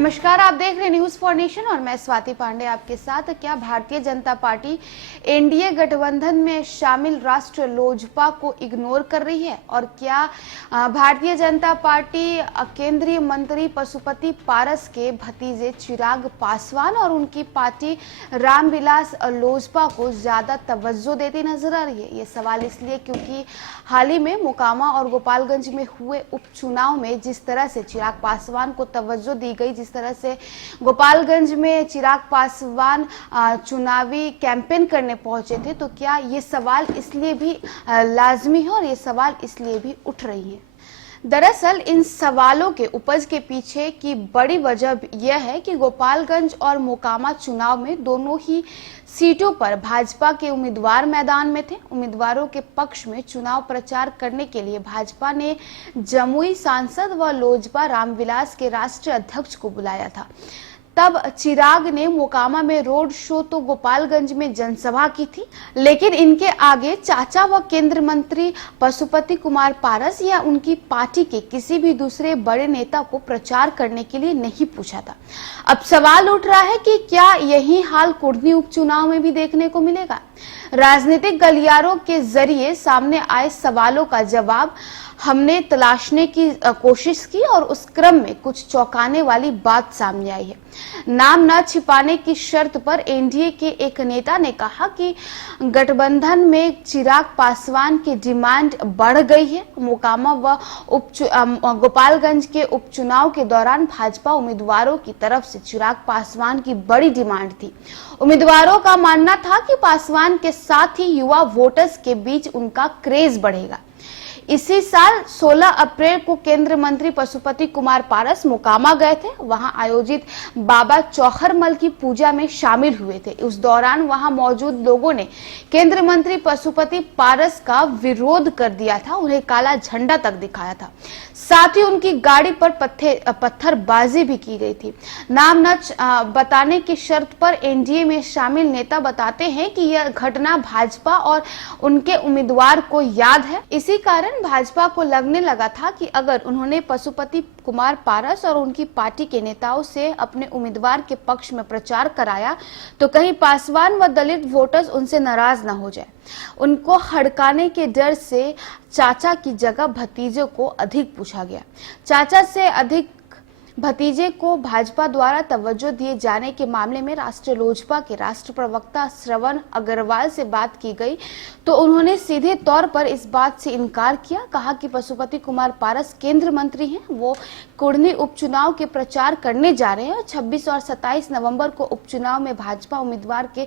नमस्कार, आप देख रहे हैं न्यूज फॉर नेशन और मैं स्वाति पांडे आपके साथ। क्या भारतीय जनता पार्टी एनडीए गठबंधन में शामिल राष्ट्र लोजपा को इग्नोर कर रही है? और क्या भारतीय जनता पार्टी केंद्रीय मंत्री पशुपति पारस के भतीजे चिराग पासवान और उनकी पार्टी रामविलास लोजपा को ज्यादा तवज्जो देती नजर आ रही है? ये सवाल इसलिए क्योंकि हाल ही में मोकामा और गोपालगंज में हुए उपचुनाव में जिस तरह से चिराग पासवान को तवज्जो दी गई, जिस तरह से गोपालगंज में चिराग पासवान चुनावी कैंपेन करने पहुंचे थे, तो क्या ये सवाल इसलिए भी लाजमी है और ये सवाल इसलिए भी उठ रही है? दरअसल इन सवालों के उपज के पीछे की बड़ी वजह यह है कि गोपालगंज और मोकामा चुनाव में दोनों ही सीटों पर भाजपा के उम्मीदवार मैदान में थे। उम्मीदवारों के पक्ष में चुनाव प्रचार करने के लिए भाजपा ने जमुई सांसद व लोजपा रामविलास के राष्ट्रीय अध्यक्ष को बुलाया था। तब चिराग ने मोकामा में रोड शो तो गोपालगंज में जनसभा की थी, लेकिन इनके आगे चाचा व केंद्र मंत्री पशुपति कुमार पारस या उनकी पार्टी के किसी भी दूसरे बड़े नेता को प्रचार करने के लिए नहीं पूछा था। अब सवाल उठ रहा है कि क्या यही हाल कुर्नी उपचुनाव में भी देखने को मिलेगा? राजनीतिक गलियारों के जरिए सामने आए सवालों का जवाब हमने तलाशने की कोशिश की और उस क्रम में कुछ चौंकाने वाली बात सामने आई है। नाम न छिपाने की शर्त पर एनडीए के एक नेता ने कहा कि गठबंधन में चिराग पासवान की डिमांड बढ़ गई है। मोकामा व गोपालगंज के उपचुनाव के दौरान भाजपा उम्मीदवारों की तरफ से चिराग पासवान की बड़ी डिमांड थी। उम्मीदवारों का मानना था कि पासवान के साथ ही युवा वोटर्स के बीच उनका क्रेज बढ़ेगा। इसी साल 16 अप्रैल को केंद्र मंत्री पशुपति कुमार पारस मोकामा गए थे। वहां आयोजित बाबा चौहरमल की पूजा में शामिल हुए थे। उस दौरान वहां मौजूद लोगों ने केंद्र मंत्री पशुपति पारस का विरोध कर दिया था, उन्हें काला झंडा तक दिखाया था। साथ ही उनकी गाड़ी पर पत्थरबाजी भी की गई थी। नाम न बताने की शर्त पर एनडीए में शामिल नेता बताते हैं कि यह घटना भाजपा और उनके उम्मीदवार को याद है। इसी कारण भाजपा को लगने लगा था कि अगर उन्होंने पशुपति कुमार पारस और उनकी पार्टी के नेताओं से अपने उम्मीदवार के पक्ष में प्रचार कराया तो कहीं पासवान व दलित वोटर्स उनसे नाराज न हो जाए। उनको हड़काने के डर से चाचा की जगह भतीजे को अधिक पूछा गया। चाचा से अधिक भतीजे को भाजपा द्वारा तवज्जो दिए जाने के मामले में राष्ट्रीय लोजपा के राष्ट्र प्रवक्ता श्रवण अग्रवाल से बात की गई तो उन्होंने सीधे तौर पर इस बात से इनकार किया। कहा कि पशुपति कुमार पारस केंद्र मंत्री हैं, वो कुर्नी उपचुनाव के प्रचार करने जा रहे हैं और 26 और 27 नवंबर को उपचुनाव में भाजपा उम्मीदवार के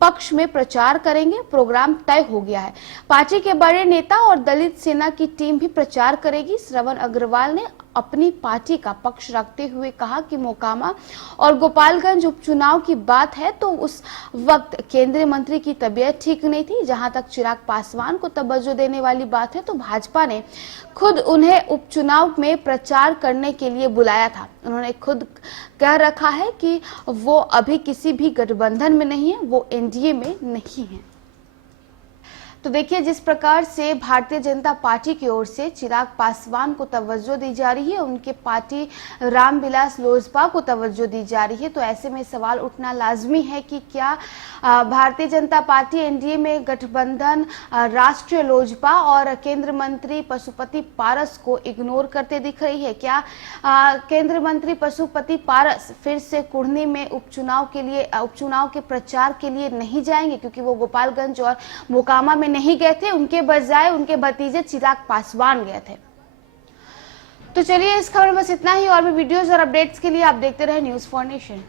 पक्ष में प्रचार करेंगे। प्रोग्राम तय हो गया है। पार्टी के बड़े नेता और दलित सेना की टीम भी प्रचार करेगी। श्रवण अग्रवाल ने अपनी पार्टी का पक्ष रखते हुए कहा कि मोकामा और गोपालगंज उपचुनाव की बात है तो उस वक्त केंद्रीय मंत्री की तबीयत ठीक नहीं थी। जहां तक चिराग पासवान को तवज्जो देने वाली बात है तो भाजपा ने खुद उन्हें उपचुनाव में प्रचार करने के लिए बुलाया था। उन्होंने खुद कह रखा है कि वो अभी किसी भी गठबंधन में नहीं है, वो एनडीए में नहीं है। तो देखिए, जिस प्रकार से भारतीय जनता पार्टी की ओर से चिराग पासवान को तवज्जो दी जा रही है, उनके पार्टी रामविलास लोजपा को तवज्जो दी जा रही है, तो ऐसे में सवाल उठना लाजमी है कि क्या भारतीय जनता पार्टी एनडीए में गठबंधन राष्ट्रीय लोजपा और केंद्र मंत्री पशुपति पारस को इग्नोर करते दिख रही है? क्या केंद्र मंत्री पशुपति पारस फिर से कुर्नी में उपचुनाव के प्रचार के लिए नहीं जाएंगे क्योंकि वो गोपालगंज और मोकामा में नहीं गए थे, उनके बजाय उनके भतीजे चिराग पासवान गए थे? तो चलिए, इस खबर में बस इतना ही। और भी वीडियोस और अपडेट्स के लिए आप देखते रहे न्यूज फॉर नेशन।